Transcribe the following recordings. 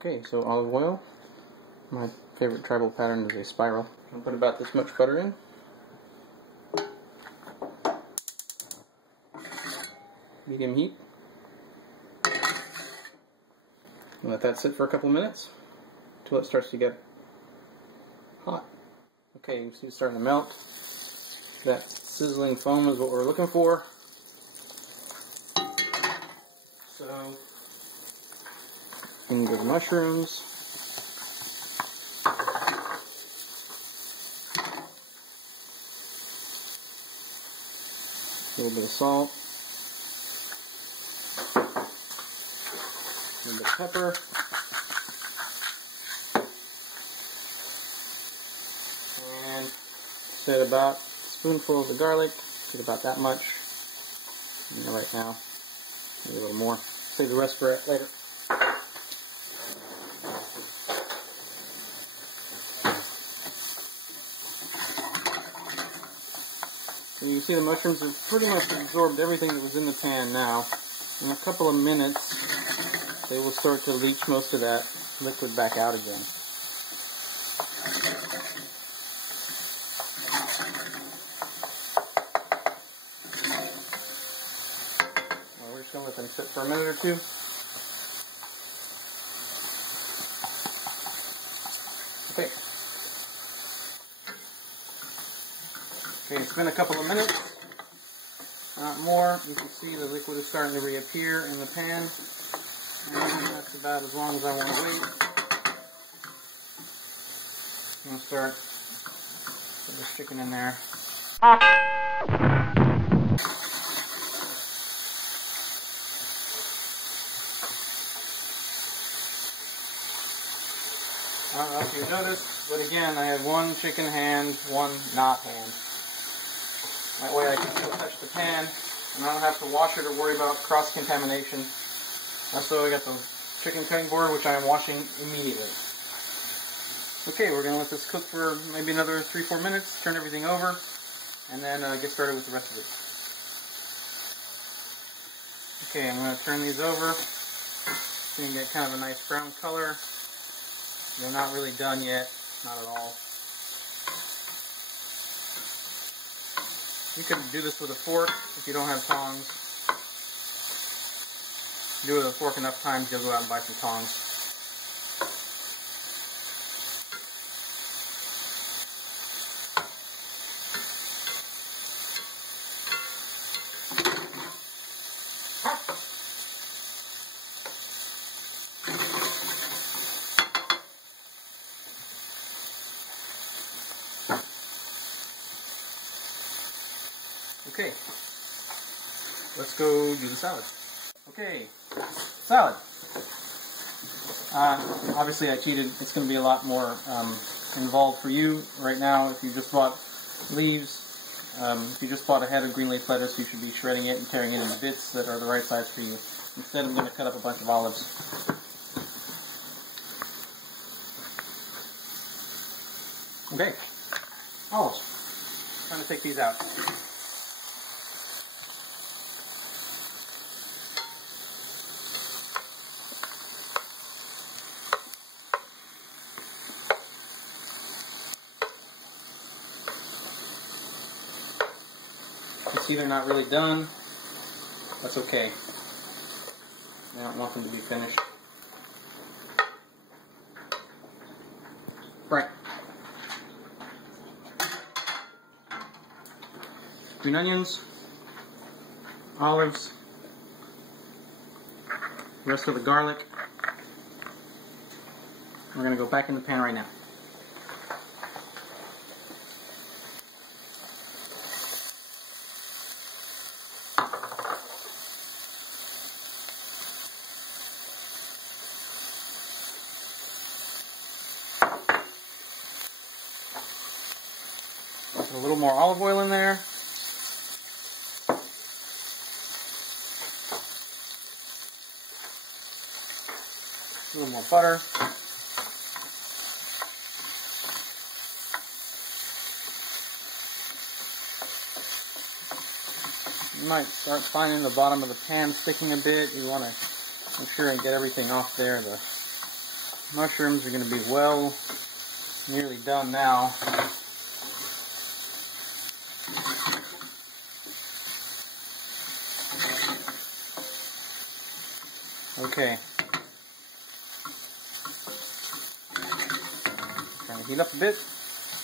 Okay, so olive oil. My favorite tribal pattern is a spiral. I'll put about this much butter in. Medium heat. And let that sit for a couple minutes until it starts to get hot. Okay, you see it's starting to melt. That sizzling foam is what we're looking for. So, in go the mushrooms. A little bit of salt. A little bit of pepper. And set about a spoonful of the garlic. Get about that much. Right now. Maybe a little more. Save the rest for later. And you can see the mushrooms have pretty much absorbed everything that was in the pan now. In a couple of minutes, they will start to leach most of that liquid back out again. Well, we're just going to let them sit for a minute or two. Okay. Okay, it's been a couple of minutes, not more. You can see the liquid is starting to reappear in the pan, and that's about as long as I want to wait. I'm going to start put this chicken in there. I don't know if you noticed, but again, I have one chicken hand, one not hand. That way I can still touch the pan, and I don't have to wash it or worry about cross-contamination. Also, I got the chicken cutting board, which I am washing immediately. Okay, we're going to let this cook for maybe another 3-4 minutes, turn everything over, and then get started with the rest of it. Okay, I'm going to turn these over so you can get kind of a nice brown color. They're not really done yet, not at all. You can do this with a fork if you don't have tongs. Do it with a fork enough times, you'll go out and buy some tongs. Okay, let's go do the salad. Okay, salad. Obviously I cheated. It's going to be a lot more involved for you right now. If you just bought leaves, if you just bought a head of green leaf lettuce, you should be shredding it and tearing it into bits that are the right size for you. Instead, I'm going to cut up a bunch of olives. Okay, olives. I'm going to take these out. You see they're not really done. That's okay. I don't want them to be finished. Right. Green onions, olives, the rest of the garlic. We're going to go back in the pan right now. Put a little more olive oil in there. A little more butter. You might start finding the bottom of the pan sticking a bit. You want to make sure and get everything off there. The mushrooms are going to be well, nearly done now. Okay. Trying to heat up a bit.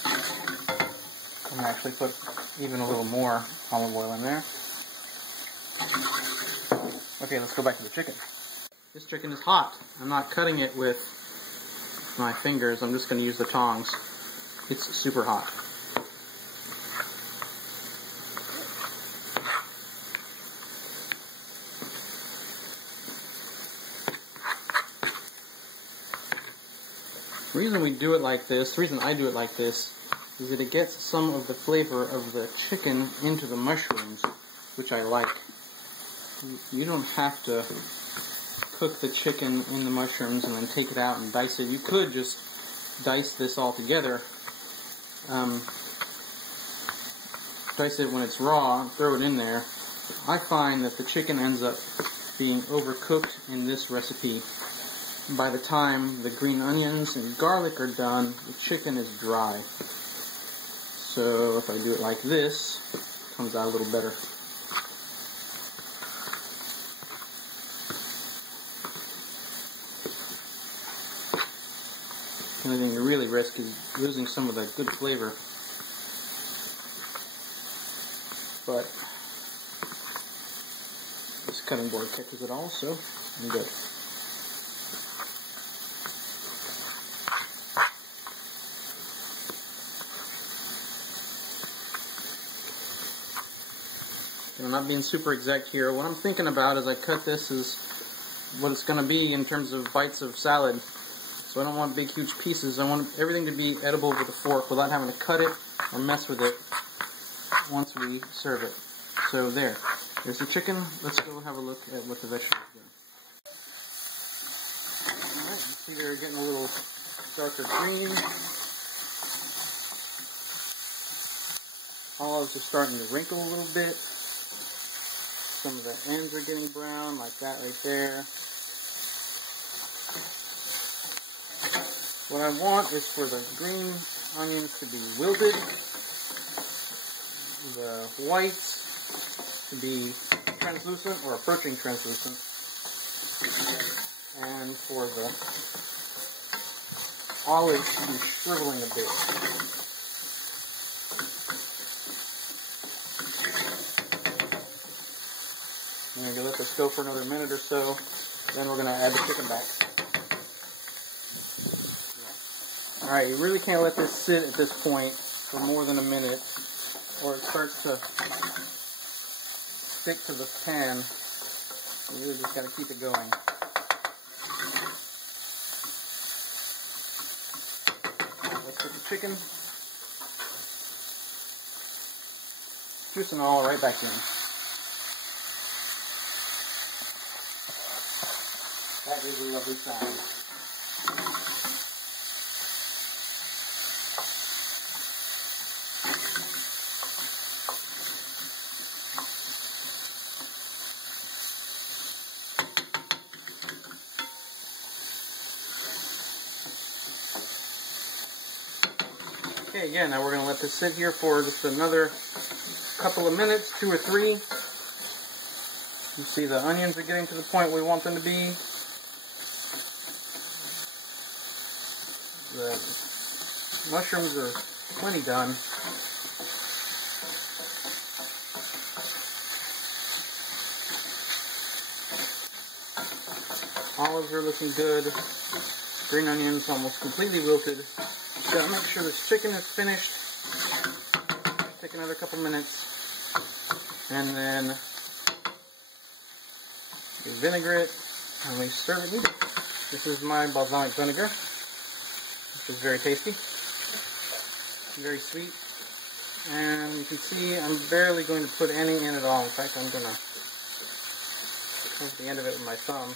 I'm going to actually put even a little more olive oil in there. Okay, let's go back to the chicken. This chicken is hot. I'm not cutting it with my fingers. I'm just going to use the tongs. It's super hot. The reason we do it like this, the reason I do it like this, is that it gets some of the flavor of the chicken into the mushrooms, which I like. You don't have to cook the chicken in the mushrooms and then take it out and dice it. You could just dice this all together, dice it when it's raw, and throw it in there. I find that the chicken ends up being overcooked in this recipe. By the time the green onions and garlic are done, the chicken is dry. So if I do it like this, it comes out a little better. The only thing you really risk is losing some of that good flavor. But this cutting board catches it all, so I'm good. I'm not being super exact here. What I'm thinking about as I cut this is what it's going to be in terms of bites of salad. So I don't want big, huge pieces. I want everything to be edible with a fork without having to cut it or mess with it once we serve it. So there's the chicken. Let's go have a look at what the vegetables do. Alright, you see they're getting a little darker green. Olives are starting to wrinkle a little bit. Some of the ends are getting brown, like that right there. What I want is for the green onions to be wilted, the whites to be translucent or approaching translucent, and for the olives to be shriveling a bit. I'm going to let this go for another minute or so, then we're going to add the chicken back. Alright, you really can't let this sit at this point for more than a minute, or it starts to stick to the pan. You really just got to keep it going. Let's put the chicken, juice and all, right back in. That is a lovely sound. Okay, again, now we're going to let this sit here for just another couple of minutes, 2 or 3. You see the onions are getting to the point we want them to be. The mushrooms are plenty done. Olives are looking good. Green onions almost completely wilted. Gotta make sure this chicken is finished. Take another couple minutes. And then we vinaigrette and we serve it. This is my balsamic vinegar, which is very tasty, very sweet, and you can see I'm barely going to put any in at all. In fact, I'm going to come to the end of it with my thumb.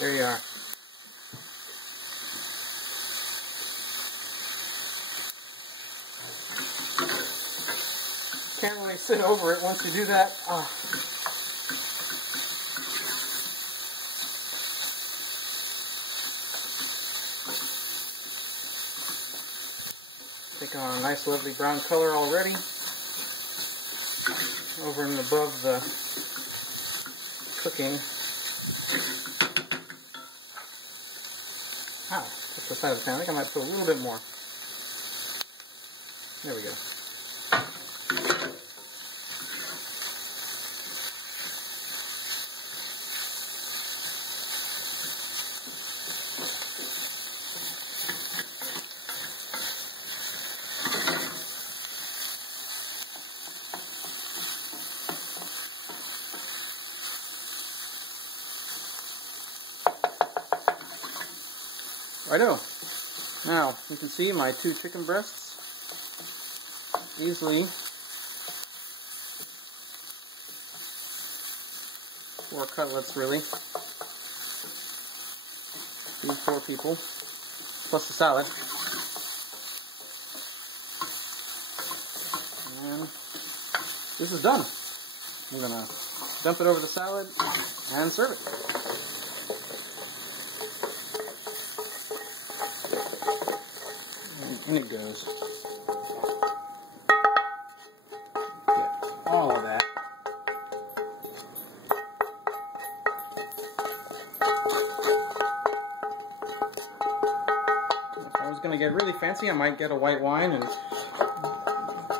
There you are. Can't really sit over it once you do that. Take on a nice lovely brown color already. Over and above the cooking. Ow, that's the side of the pan. I think I might put a little bit more. There we go. Righto. Now, you can see my 2 chicken breasts easily 4 cutlets really. Feed 4 people, plus the salad. And this is done. I'm gonna dump it over the salad and serve it. And it goes. Get all of that. If I was going to get really fancy, I might get a white wine and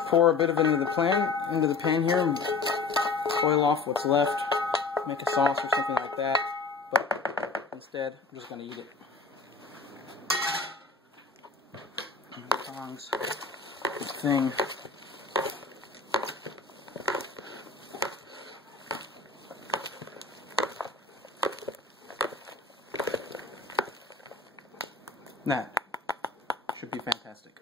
pour a bit of it into the pan here, and boil off what's left, make a sauce or something like that. But instead, I'm just going to eat it. Tongs thing. That should be fantastic.